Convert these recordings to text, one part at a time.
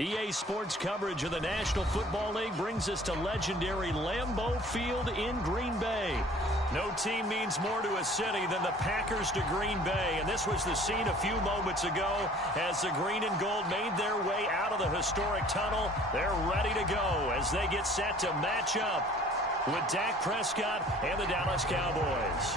EA Sports coverage of the National Football League brings us to legendary Lambeau Field in Green Bay. No team means more to a city than the Packers to Green Bay, and this was the scene a few moments ago as the green and gold made their way out of the historic tunnel. They're ready to go as they get set to match up with Dak Prescott and the Dallas Cowboys.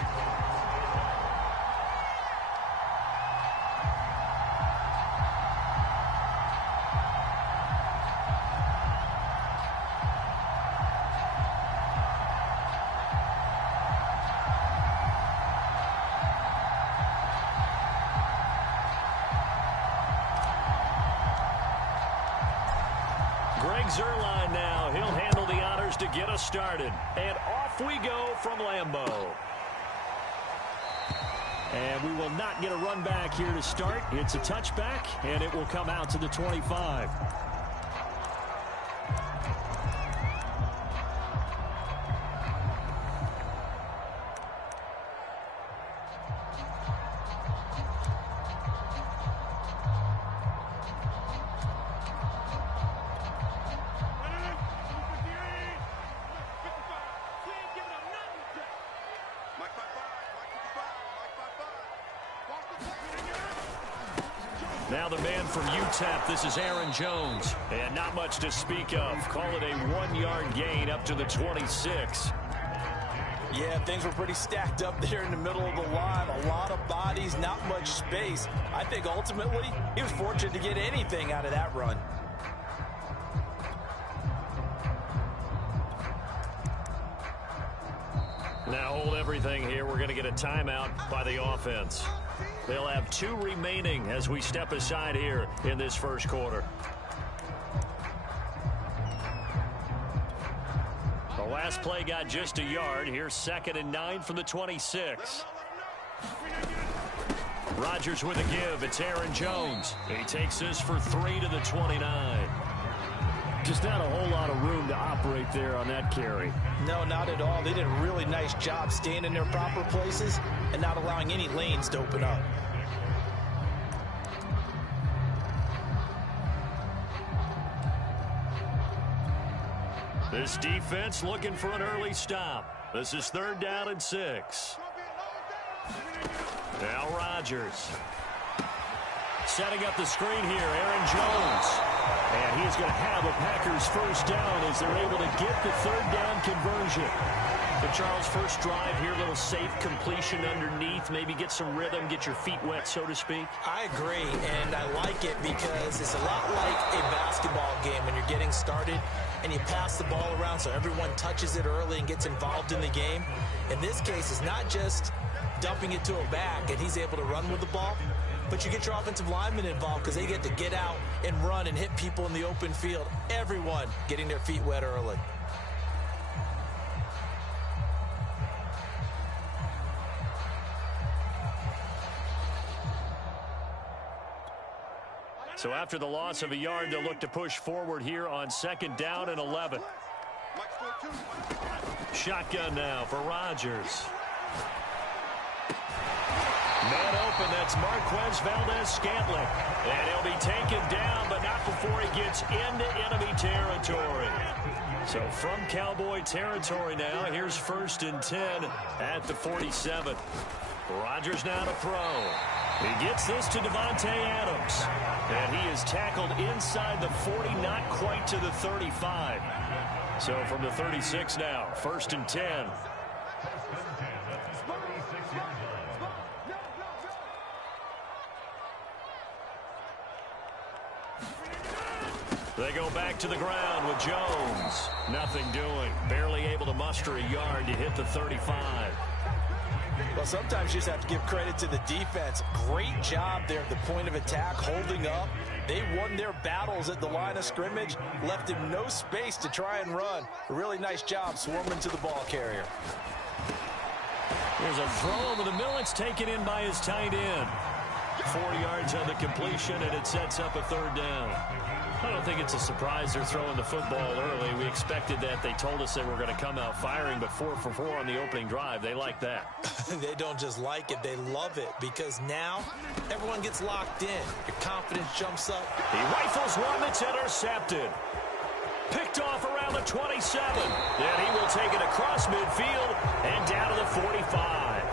Zerline now. He'll handle the honors to get us started. And off we go from Lambeau. And we will not get a run back here to start. It's a touchback, and it will come out to the 25. Now the man from UTEP, this is Aaron Jones. And not much to speak of. Call it a 1-yard gain up to the 26. Yeah, things were pretty stacked up there in the middle of the line. A lot of bodies, not much space. I think ultimately he was fortunate to get anything out of that run. Now hold everything here. We're going to get a timeout by the offense. They'll have 2 remaining as we step aside here in this first quarter. The last play got just a yard. Here's 2nd and 9 from the 26. Rodgers with a give. It's Aaron Jones. He takes this for 3 to the 29. Just not a whole lot of room to operate there on that carry. No, not at all. They did a really nice job staying in their proper places and not allowing any lanes to open up. This defense looking for an early stop. This is 3rd down and 6. Now Rodgers. Setting up the screen here, Aaron Jones. And he is going to have a Packers first down as they're able to get the 3rd down conversion. So Charles, first drive here, a little safe completion underneath, maybe get some rhythm, get your feet wet, so to speak. I agree, and I like it because it's a lot like a basketball game when you're getting started and you pass the ball around so everyone touches it early and gets involved in the game. In this case, it's not just dumping it to a back and he's able to run with the ball, but you get your offensive linemen involved because they get to get out and run and hit people in the open field. Everyone getting their feet wet early. So after the loss of a yard, they'll look to push forward here on 2nd down and 11. Shotgun now for Rodgers. Man open, that's Marquez Valdez-Scantling. And he'll be taken down, but not before he gets into enemy territory. So from Cowboy territory now, here's 1st and 10 at the 47. Rodgers now to throw. He gets this to Devontae Adams. And he is tackled inside the 40, not quite to the 35. So from the 36 now, 1st and 10. They go back to the ground with Jones. Nothing doing. Barely able to muster a yard to hit the 35. Well, sometimes you just have to give credit to the defense. Great job there at the point of attack, holding up. They won their battles at the line of scrimmage, left him no space to try and run. A really nice job swarming to the ball carrier. There's a throw over the middle. It's taken in by his tight end. 4 yards on the completion, and it sets up a third down. I don't think it's a surprise they're throwing the football early. We expected that. They told us they were going to come out firing, but 4 for 4 on the opening drive. They like that. They don't just like it, they love it, because now everyone gets locked in. Your confidence jumps up. He rifles one that's intercepted. Picked off around the 27. Then he will take it across midfield and down to the 45.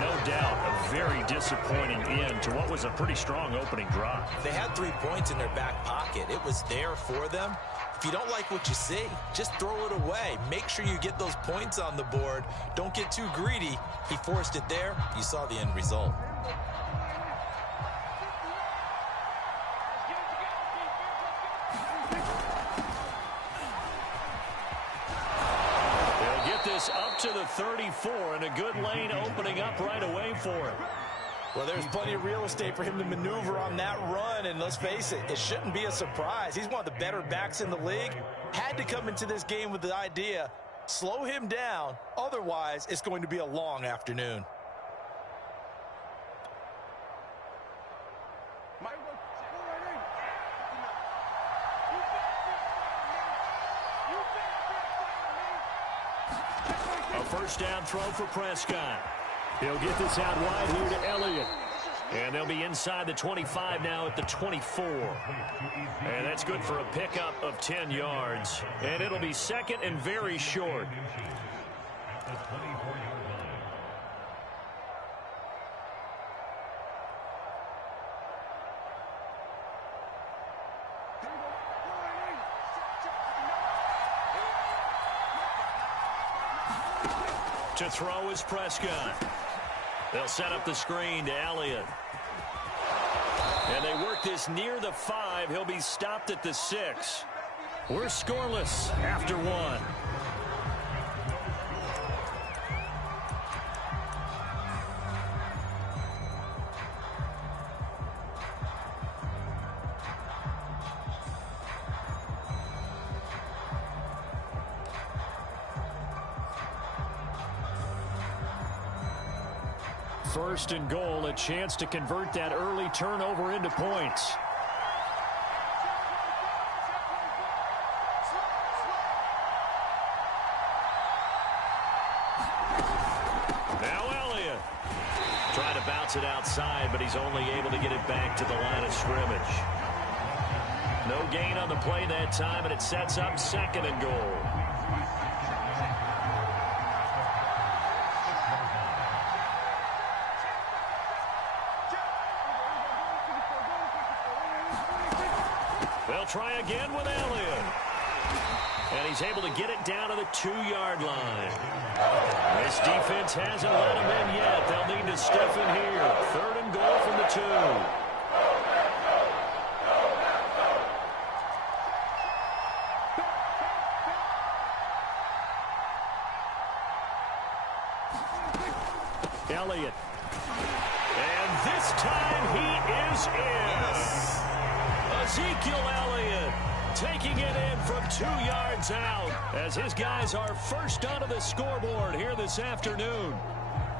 No doubt a very disappointing end to what was a pretty strong opening drive. They had 3 points in their back pocket. It was there for them. If you don't like what you see, just throw it away. Make sure you get those points on the board. Don't get too greedy. He forced it there. You saw the end result. Up to the 34, and a good lane opening up right away for him. Well, there's plenty of real estate for him to maneuver on that run, and let's face it, it shouldn't be a surprise. He's one of the better backs in the league. Had to come into this game with the idea, slow him down, otherwise it's going to be a long afternoon. First down throw for Prescott. He'll get this out wide here to Elliott. And they'll be inside the 25 now at the 24. And that's good for a pickup of 10 yards. And it'll be second and very short. To throw is Prescott. They'll set up the screen to Elliott. And they work this near the 5. He'll be stopped at the 6. We're scoreless after 1. First and goal, a chance to convert that early turnover into points. Now Elliott. Trying to bounce it outside, but he's only able to get it back to the line of scrimmage. No gain on the play that time, and it sets up second and goal. They'll try again with Elliott. And he's able to get it down to the 2-yard line. This defense hasn't let him in yet. They'll need to step in here. Third and goal from the 2. Elliott. And this time he is in. Ezekiel Elliott taking it in from 2 yards out as his guys are first onto the scoreboard here this afternoon.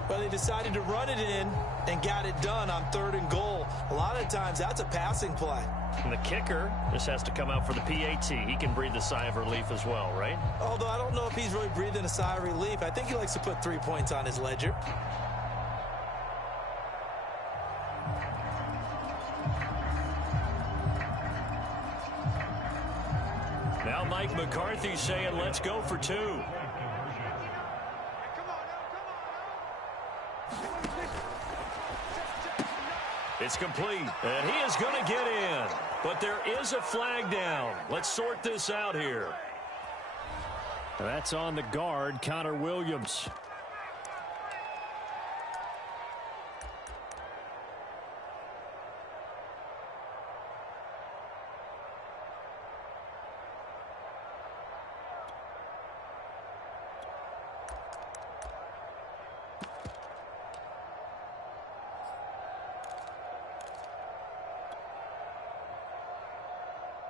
Well, they decided to run it in and got it done on third and goal. A lot of times that's a passing play. And the kicker just has to come out for the PAT. He can breathe a sigh of relief as well, right? Although I don't know if he's really breathing a sigh of relief. I think he likes to put 3 points on his ledger. Now Mike McCarthy saying, let's go for 2. It's complete, and he is going to get in. But there is a flag down. Let's sort this out here. That's on the guard, Connor Williams.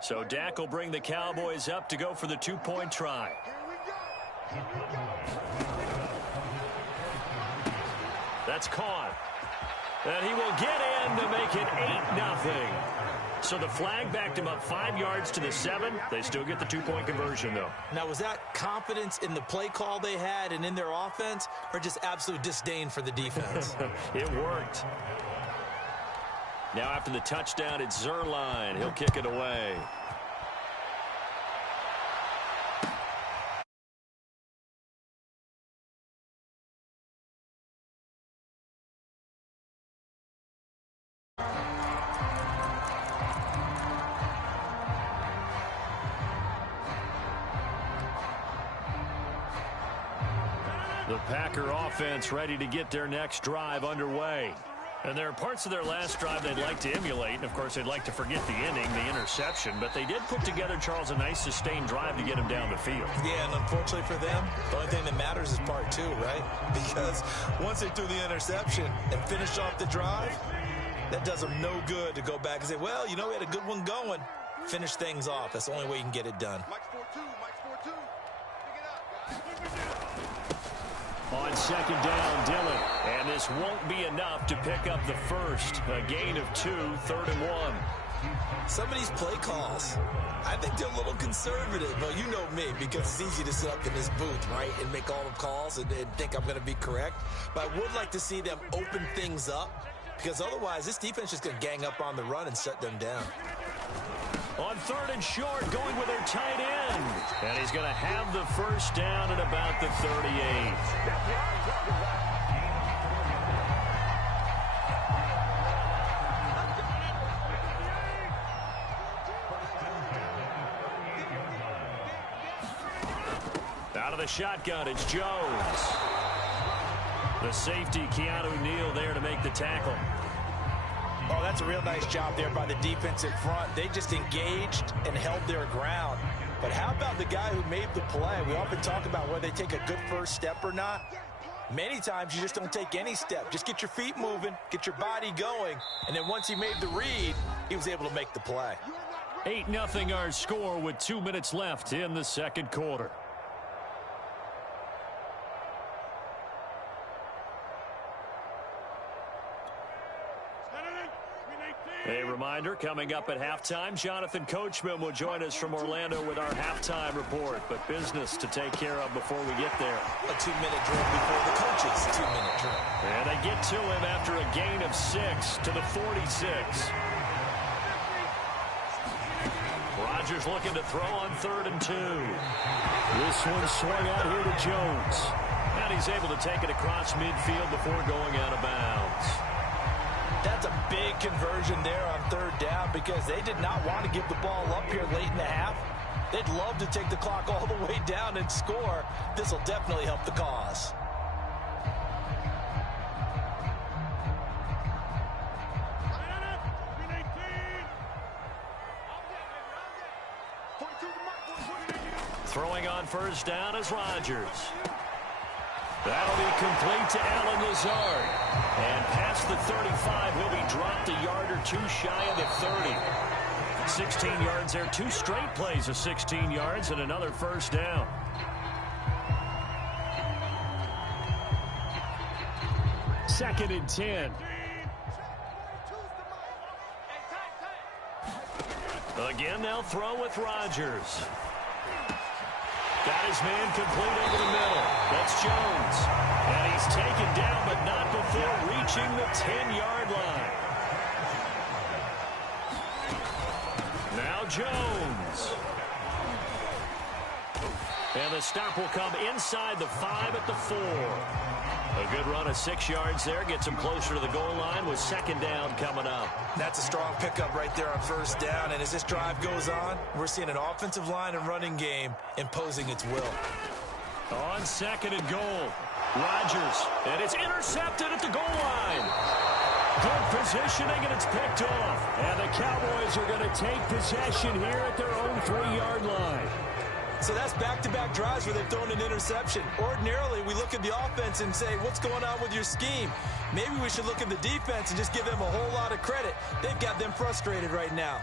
So Dak will bring the Cowboys up to go for the 2-point try. That's caught. And he will get in to make it 8-0. So the flag backed him up 5 yards to the 7. They still get the 2-point conversion, though. Now, was that confidence in the play call they had and in their offense, or just absolute disdain for the defense? It worked. Now after the touchdown, it's Zerline. He'll kick it away. The Packer offense ready to get their next drive underway. And there are parts of their last drive they'd like to emulate. And, of course, they'd like to forget the inning, the interception. But they did put together, Charles, a nice sustained drive to get him down the field. Yeah, and unfortunately for them, the only thing that matters is part 2, right? Because once they threw the interception and finished off the drive, that does them no good to go back and say, well, you know, we had a good one going. Finish things off. That's the only way you can get it done. On second down, Dillon. And this won't be enough to pick up the first. A gain of 2, 3rd and 1. Some of these play calls, I think they're a little conservative. But you know me, because it's easy to sit up in this booth, right, and make all the calls and think I'm going to be correct. But I would like to see them open things up, because otherwise this defense is going to gang up on the run and shut them down. On 3rd and short, going with their tight end. And he's going to have the first down at about the 38. Out of the shotgun, it's Jones. The safety, Keanu Neal, there to make the tackle. Oh, that's a real nice job there by the defense in front. They just engaged and held their ground. But how about the guy who made the play? We often talk about whether they take a good first step or not. Many times you just don't take any step. Just get your feet moving, get your body going, and then once he made the read, he was able to make the play. 8-0 our score with 2 minutes left in the second quarter. A reminder, coming up at halftime, Jonathan Coachman will join us from Orlando with our halftime report. But business to take care of before we get there. A 2-minute drill before the coach's 2-minute drill. And they get to him after a gain of 6 to the 46. Rodgers looking to throw on 3rd and 2. This one swung out here to Jones. And he's able to take it across midfield before going out of bounds. That's a big conversion there on 3rd down, because they did not want to give the ball up here late in the half. They'd love to take the clock all the way down and score. This will definitely help the cause. Throwing on 1st down is Rodgers. That'll be complete to Allen Lazard. And past the 35, he'll be dropped a yard or 2 shy of the 30. 16 yards there, 2 straight plays of 16 yards and another 1st down. Second and 10. Again, they'll throw with Rodgers. Got his man complete over the middle. That's Jones. And he's taken down, but not before reaching the 10-yard line. Now Jones. And the stop will come inside the 5 at the 4. A good run of 6 yards there. Gets him closer to the goal line with 2nd down coming up. That's a strong pickup right there on 1st down. And as this drive goes on, we're seeing an offensive line and running game imposing its will. On 2nd and goal, Rodgers. And it's intercepted at the goal line. Good positioning, and it's picked off. And the Cowboys are going to take possession here at their own 3-yard line. So that's back-to-back drives where they've thrown an interception. Ordinarily, we look at the offense and say, what's going on with your scheme? Maybe we should look at the defense and just give them a whole lot of credit. They've got them frustrated right now.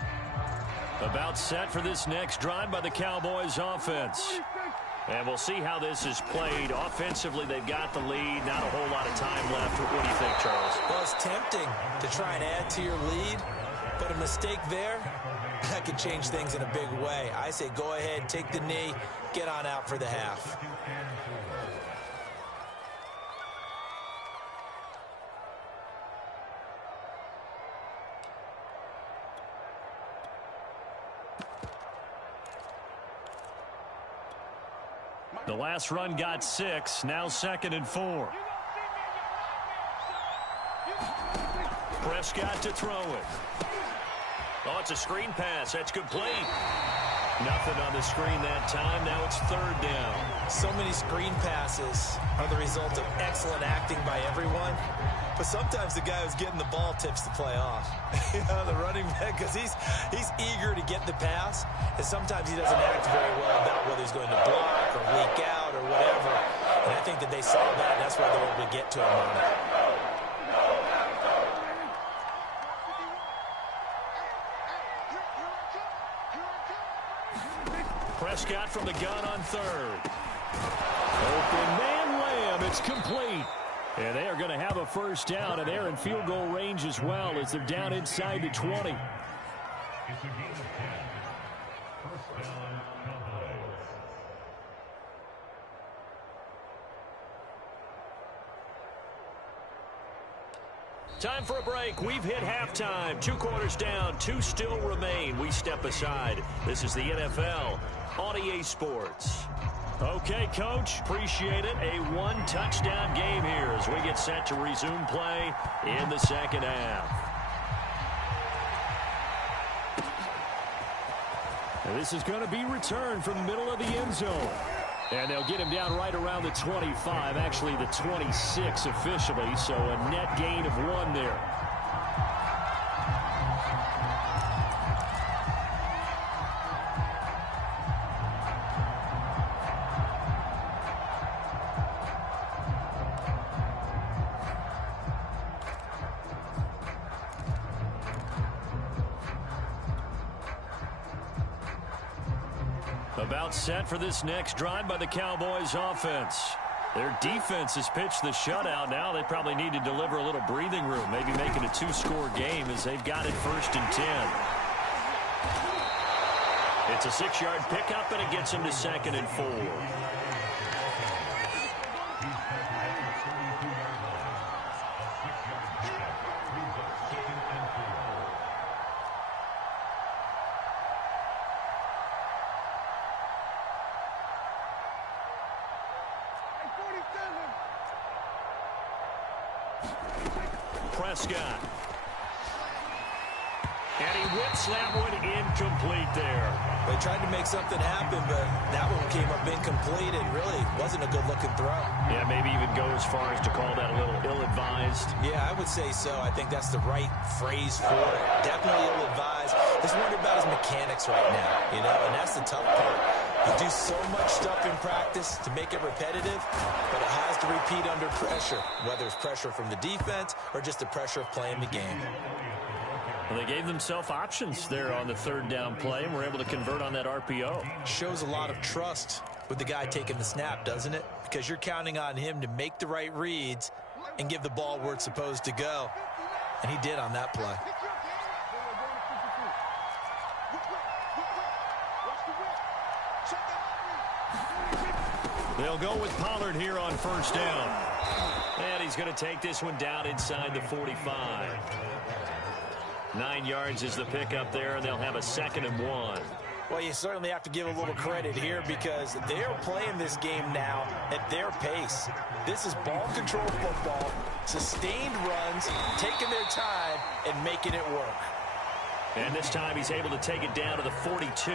About set for this next drive by the Cowboys offense. And we'll see how this is played. Offensively, they've got the lead. Not a whole lot of time left. What do you think, Charles? Well, it's tempting to try and add to your lead, but a mistake there, that could change things in a big way. I say go ahead, take the knee, get on out for the half. The last run got 6. Now 2nd and 4. Prescott to throw it. Oh, it's a screen pass. That's complete. Nothing on the screen that time. Now it's 3rd down. So many screen passes are the result of excellent acting by everyone. But sometimes the guy who's getting the ball tips the play off. You know, the running back, because he's eager to get the pass, and sometimes he doesn't act very well about whether he's going to block or leak out or whatever. And I think that they saw that, and that's why they were able to get to him on it. Prescott from the gun on 3rd. Open man lamb. It's complete. And they are going to have a 1st down, and they're in field goal range as well as they're down inside the 20. Time for a break. We've hit halftime. 2 quarters down. 2 still remain. We step aside. This is the NFL on EA Sports. Okay, Coach, appreciate it. A 1-touchdown game here as we get set to resume play in the 2nd half. And this is going to be returned from the middle of the end zone. And they'll get him down right around the 25, actually the 26 officially, so a net gain of 1 there. About set for this next drive by the Cowboys offense. Their defense has pitched the shutout. Now they probably need to deliver a little breathing room, maybe make it a 2-score game as they've got it 1st and 10. It's a 6-yard pickup, and it gets him to 2nd and 4. Prescott. And he whips that one incomplete there. They tried to make something happen, but that one came up incomplete and really wasn't a good-looking throw. Yeah, maybe even go as far as to call that a little ill-advised. Yeah, I would say so. I think that's the right phrase for it. Definitely ill-advised. Just wondering about his mechanics right now, you know, and that's the tough part. You do so much stuff in practice to make it repetitive, but it has to repeat under pressure, whether it's pressure from the defense or just the pressure of playing the game. Well, they gave themselves options there on the 3rd down play and were able to convert on that RPO. Shows a lot of trust with the guy taking the snap, doesn't it? Because you're counting on him to make the right reads and give the ball where it's supposed to go. And he did on that play. They'll go with Pollard here on 1st down. And he's going to take this one down inside the 45. 9 yards is the pickup there, and they'll have a 2nd and 1. Well, you certainly have to give a little credit here because they're playing this game now at their pace. This is ball control football, sustained runs, taking their time, and making it work. And this time he's able to take it down to the 42.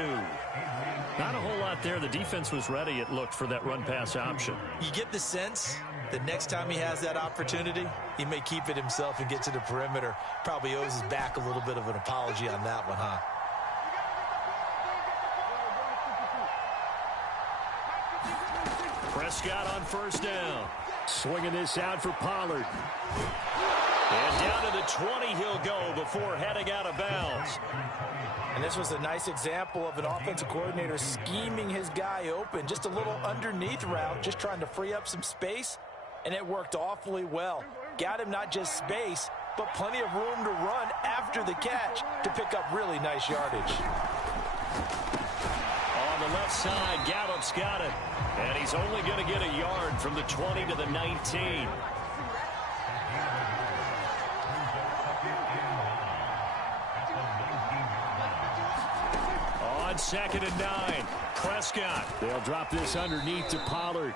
Not a whole lot there. The defense was ready, it looked, for that run-pass option. You get the sense that next time he has that opportunity, he may keep it himself and get to the perimeter. Probably owes his back a little bit of an apology on that one, huh? Prescott on 1st down. Swinging this out for Pollard. And down to the 20 he'll go before heading out of bounds. And this was a nice example of an offensive coordinator scheming his guy open. Just a little underneath route, just trying to free up some space, and it worked awfully well. Got him not just space, but plenty of room to run after the catch to pick up really nice yardage. On the left side, Gallup's got it. And he's only going to get a yard from the 20 to the 19. On 2nd and 9, Prescott. They'll drop this underneath to Pollard.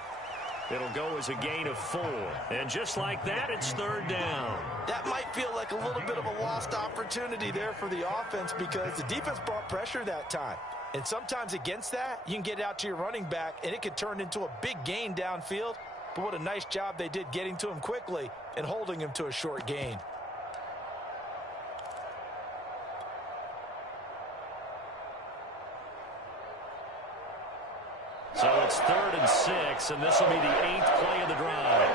It'll go as a gain of 4. And just like that, it's 3rd down. That might feel like a little bit of a lost opportunity there for the offense because the defense brought pressure that time. And sometimes against that, you can get out to your running back, and it could turn into a big gain downfield. But what a nice job they did getting to him quickly and holding him to a short gain. So it's 3rd and 6, and this will be the 8th play of the drive.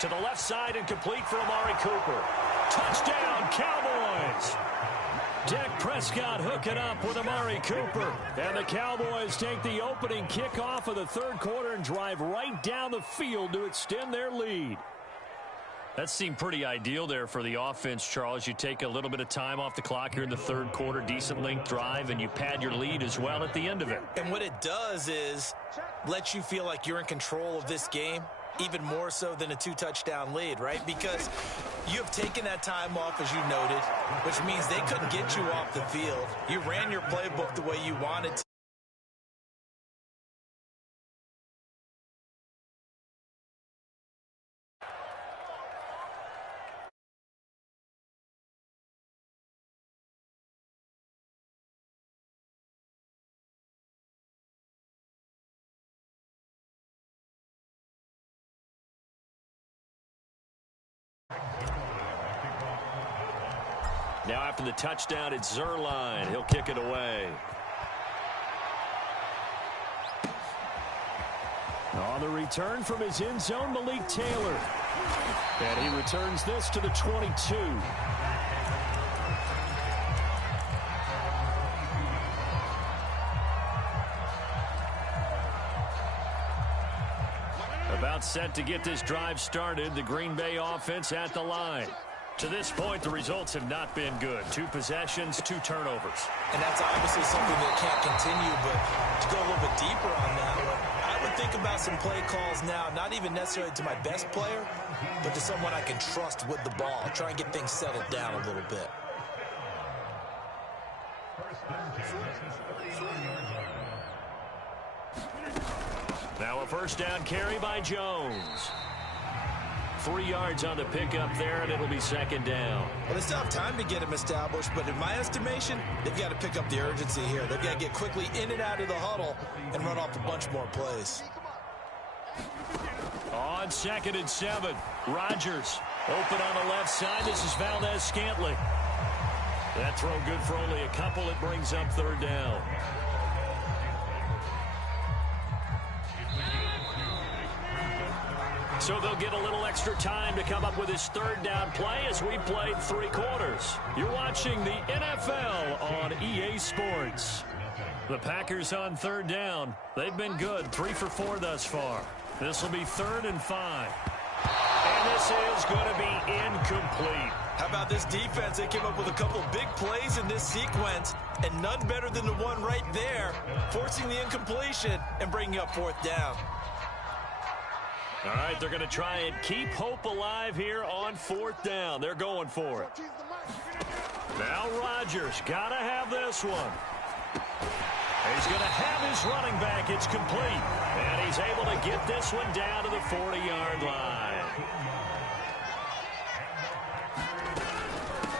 To the left side and complete for Amari Cooper. Touchdown, Cowboys! Dak Prescott hooking up with Amari Cooper. And the Cowboys take the opening kickoff of the 3rd quarter and drive right down the field to extend their lead. That seemed pretty ideal there for the offense, Charles. You take a little bit of time off the clock here in the 3rd quarter, decent length drive, and you pad your lead as well at the end of it. And what it does is let you feel like you're in control of this game, even more so than a 2-touchdown lead, right? Because you have taken that time off, as you noted, which means they couldn't get you off the field. You ran your playbook the way you wanted to. Now after the touchdown, it's Zerline. He'll kick it away. On the return from his end zone, Malik Taylor. And he returns this to the 22. About set to get this drive started. The Green Bay offense at the line. To this point, the results have not been good. 2 possessions, 2 turnovers. And that's obviously something that can't continue, but to go a little bit deeper on that one, I would think about some play calls now, not even necessarily to my best player, but to someone I can trust with the ball. Try and get things settled down a little bit. Now a 1st down carry by Jones. 3 yards on the pickup there, and it'll be 2nd down. Well, they still have time to get him established, but in my estimation, they've got to pick up the urgency here. They've got to get quickly in and out of the huddle and run off a bunch more plays. On 2nd and 7, Rodgers open on the left side. This is Valdez-Scantling. That throw good for only a couple. It brings up 3rd down. So they'll get a little extra time to come up with his 3rd down play as we played 3 quarters. You're watching the NFL on EA Sports. The Packers on 3rd down. They've been good, 3 for 4 thus far. This will be 3rd and 5. And this is going to be incomplete. How about this defense? They came up with a couple big plays in this sequence, and none better than the one right there, forcing the incompletion and bringing up 4th down. All right, they're going to try and keep hope alive here on 4th down. They're going for it. Now Rodgers got to have this one. He's going to have his running back. It's complete. And he's able to get this one down to the 40-yard line.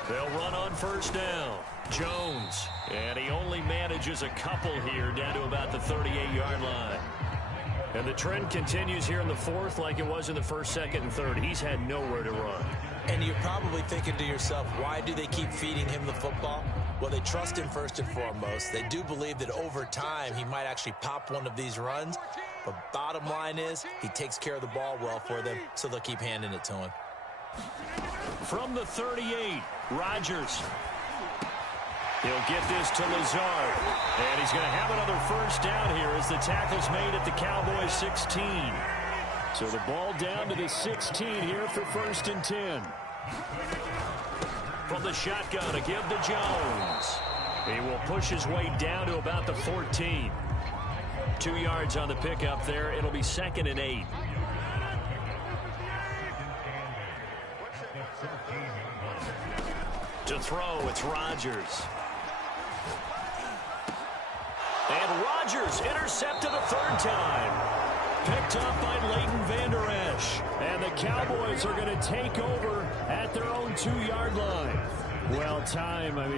They'll run on 1st down. Jones. And he only manages a couple here down to about the 38-yard line. And the trend continues here in the 4th like it was in the 1st, 2nd, and 3rd. He's had nowhere to run. And you're probably thinking to yourself, why do they keep feeding him the football? Well, they trust him first and foremost. They do believe that over time he might actually pop one of these runs. But bottom line is he takes care of the ball well for them, so they'll keep handing it to him. From the 38, Rodgers. He'll get this to Lazard. And he's going to have another first down here as the tackle's made at the Cowboys 16. So the ball down to the 16 here for 1st and 10. From the shotgun, a give to Jones. He will push his way down to about the 14. 2 yards on the pickup there. It'll be 2nd and 8. To throw, it's Rodgers. And Rodgers intercepted a 3rd time. Picked up by Leighton Vander Esch. And the Cowboys are going to take over at their own 2-yard line. Well,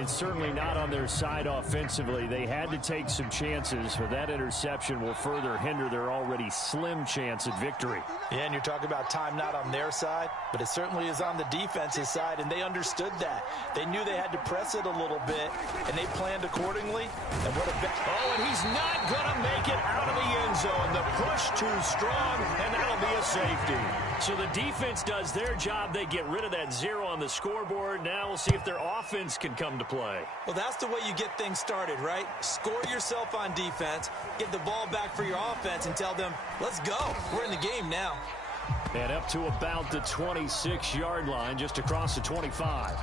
certainly not on their side offensively. They had to take some chances, but that interception will further hinder their already slim chance at victory. Yeah, and you're talking about time not on their side, but it certainly is on the defense's side, and they understood that. They knew they had to press it a little bit, and they planned accordingly. And and he's not going to make it out of the end zone. The push too strong, and that'll be a safety. So the defense does their job. They get rid of that 0 on the scoreboard. Now we'll see if their offense can come to play. Well, that's the way you get things started, right? Score yourself on defense, get the ball back for your offense, and tell them, let's go. We're in the game now. And up to about the 26-yard line, just across the 25.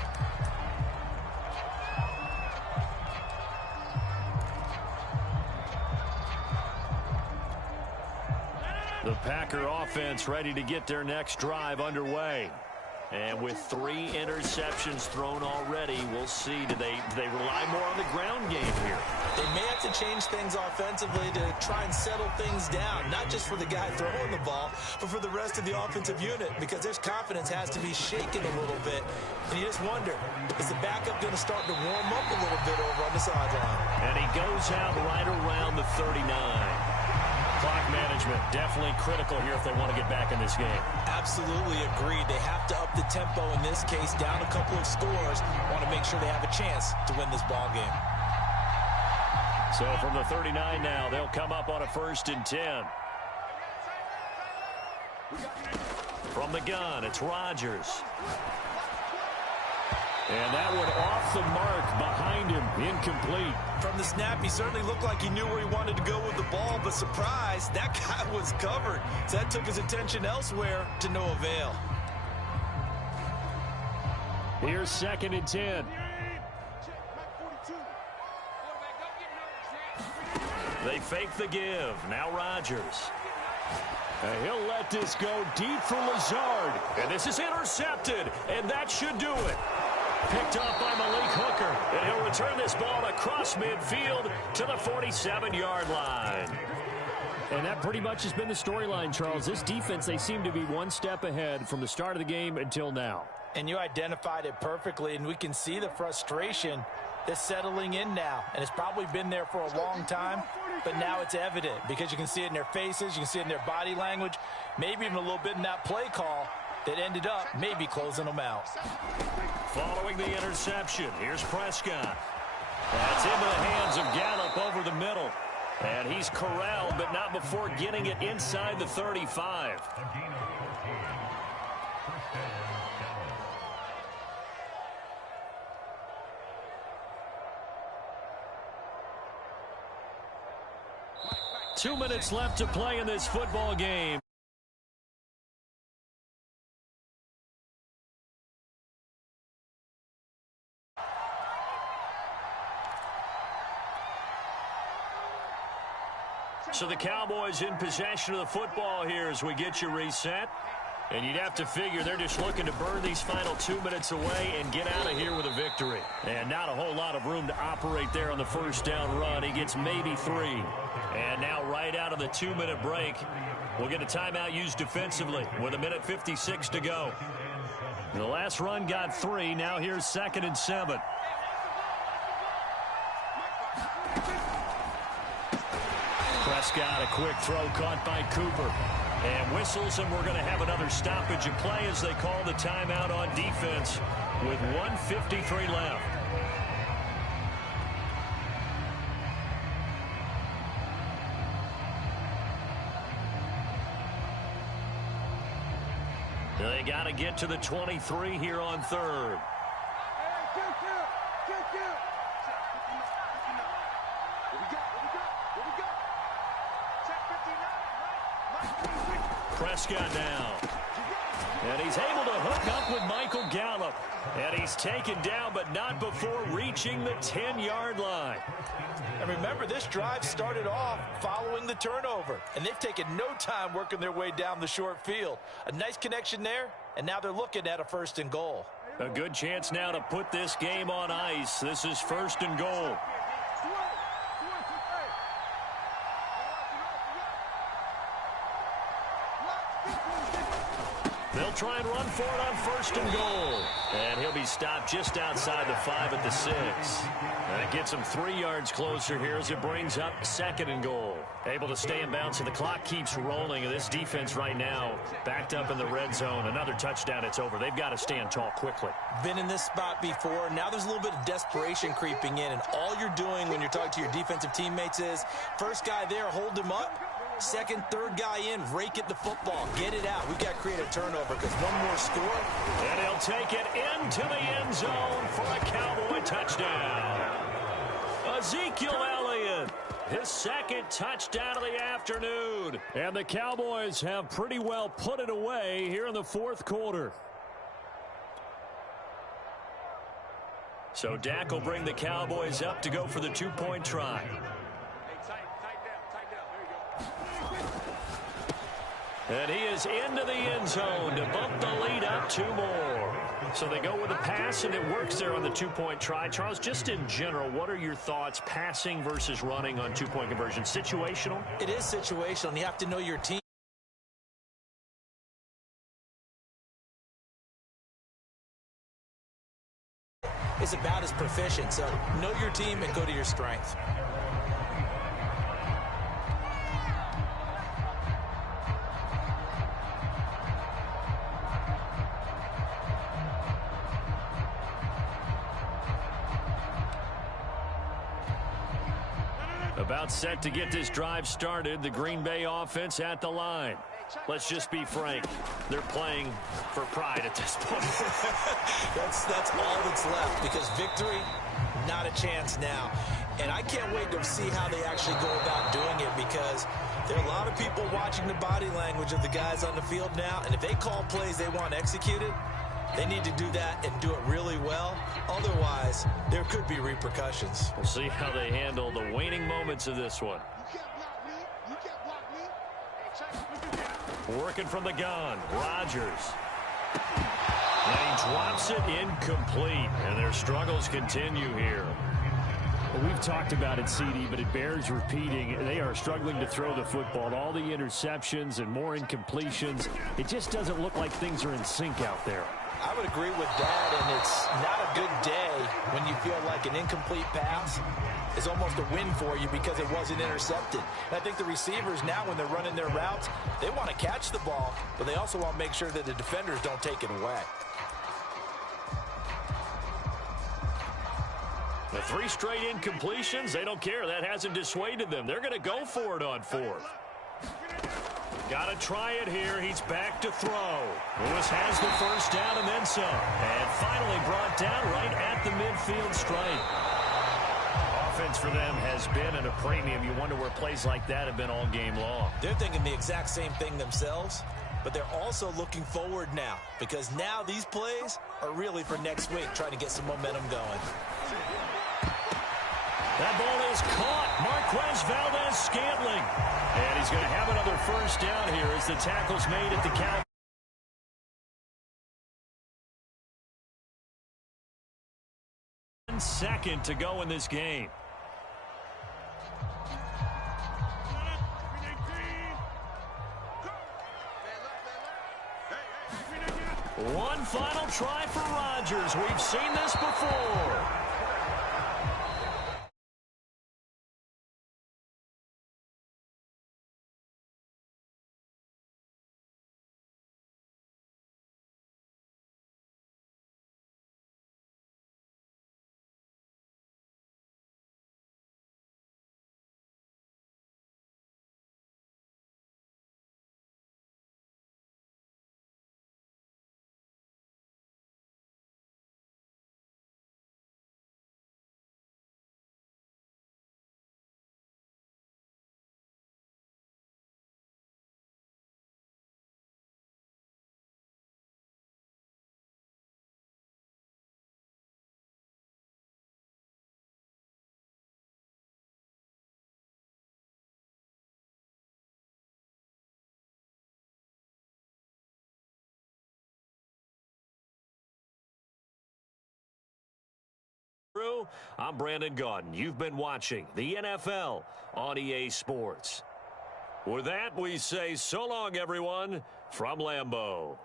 The Packer offense ready to get their next drive underway. And with 3 interceptions thrown already, we'll see. Do they rely more on the ground game here? They may have to change things offensively to try and settle things down, not just for the guy throwing the ball, but for the rest of the offensive unit, because their confidence has to be shaken a little bit. And you just wonder, is the backup going to start to warm up a little bit over on the sideline? And he goes out right around the 39. Clock management definitely critical here if they want to get back in this game. Absolutely agreed. They have to up the tempo in this case, down a couple of scores. Want to make sure they have a chance to win this ball game. So from the 39 now, they'll come up on a 1st and 10. From the gun, it's Rodgers. And that one off the mark behind him, incomplete. From the snap, he certainly looked like he knew where he wanted to go with the ball, but surprise, that guy was covered. So that took his attention elsewhere to no avail. Here's 2nd and 10. They fake the give. Now Rodgers. And he'll let this go deep for Lazard. And this is intercepted, and that should do it. Picked up by Malik Hooker, and he'll return this ball across midfield to the 47-yard line. And that pretty much has been the storyline, Charles. This defense, they seem to be one step ahead from the start of the game until now. And you identified it perfectly, and we can see the frustration that's settling in now. And it's probably been there for a long time, but now it's evident because you can see it in their faces, you can see it in their body language, maybe even a little bit in that play call that ended up maybe closing them out. Following the interception, here's Prescott. That's into the hands of Gallup over the middle. And he's corralled, but not before getting it inside the 35. Two minutes left to play in this football game. So the Cowboys in possession of the football here as we get you reset. And you'd have to figure they're just looking to burn these final 2 minutes away and get out of here with a victory. And not a whole lot of room to operate there on the first down run. He gets maybe 3. And now right out of the 2-minute break, we'll get a timeout used defensively with 1:56 to go. The last run got 3. Now here's 2nd and 7. Prescott, a quick throw caught by Cooper. And whistles, and we're going to have another stoppage of play as they call the timeout on defense with 1:53 left. They They got to get to the 23 here on third. Prescott now. And he's able to hook up with Michael Gallup. And he's taken down, but not before reaching the 10-yard line. And remember, this drive started off following the turnover. And they've taken no time working their way down the short field. A nice connection there, and now they're looking at a 1st and goal. A good chance now to put this game on ice. This is 1st and goal. They'll try and run for it on 1st and goal. And he'll be stopped just outside the 5 at the 6. That gets him 3 yards closer here as it brings up 2nd and goal. Able to stay in bounds, and the clock keeps rolling. And this defense right now backed up in the red zone. Another touchdown, it's over. They've got to stand tall quickly. Been in this spot before. Now there's a little bit of desperation creeping in. And all you're doing when you're talking to your defensive teammates is, first guy there, hold him up. 2nd, 3rd guy in, rake at the football. Get it out. We've got to create a turnover because one more score. And he'll take it into the end zone for a Cowboy touchdown. Ezekiel Elliott, his 2nd touchdown of the afternoon. And the Cowboys have pretty well put it away here in the 4th quarter. So Dak will bring the Cowboys up to go for the 2-point try. And he is into the end zone to bump the lead up 2 more. So they go with a pass, and it works there on the 2-point try. Charles, just in general, what are your thoughts passing versus running on 2-point conversion? Situational? It is situational, and you have to know your team. It's about as proficient, so know your team and go to your strength. About set to get this drive started. The Green Bay offense at the line. Let's just be frank. They're playing for pride at this point. That's all that's left, because victory, not a chance now. And I can't wait to see how they actually go about doing it, because there are a lot of people watching the body language of the guys on the field now. And if they call plays they want executed, they need to do that and do it really well. Otherwise, there could be repercussions. We'll see how they handle the waning moments of this one. Working from the gun, Rodgers. And he drops it incomplete, and their struggles continue here. Well, we've talked about it, CD, but it bears repeating. They are struggling to throw the football. All the interceptions and more incompletions. It just doesn't look like things are in sync out there. I would agree with that, and it's not a good day when you feel like an incomplete pass is almost a win for you because it wasn't intercepted. And I think the receivers now, when they're running their routes, they want to catch the ball, but they also want to make sure that the defenders don't take it away. The 3 straight incompletions, they don't care. That hasn't dissuaded them. They're going to go for it on 4th. Got to try it here. He's back to throw. Lewis has the first down and then some. And finally brought down right at the midfield stripe. Offense for them has been at a premium. You wonder where plays like that have been all game long. They're thinking the exact same thing themselves, but they're also looking forward now, because now these plays are really for next week, trying to get some momentum going. That ball is caught. Marquez Valdez-Scantling. And he's going to have another first down here as the tackle's made at the count. Second to go in this game. One final try for Rodgers. We've seen this before. crew, I'm Brandon Gaudin. You've been watching the NFL on EA Sports. With that, we say so long, everyone, from Lambeau.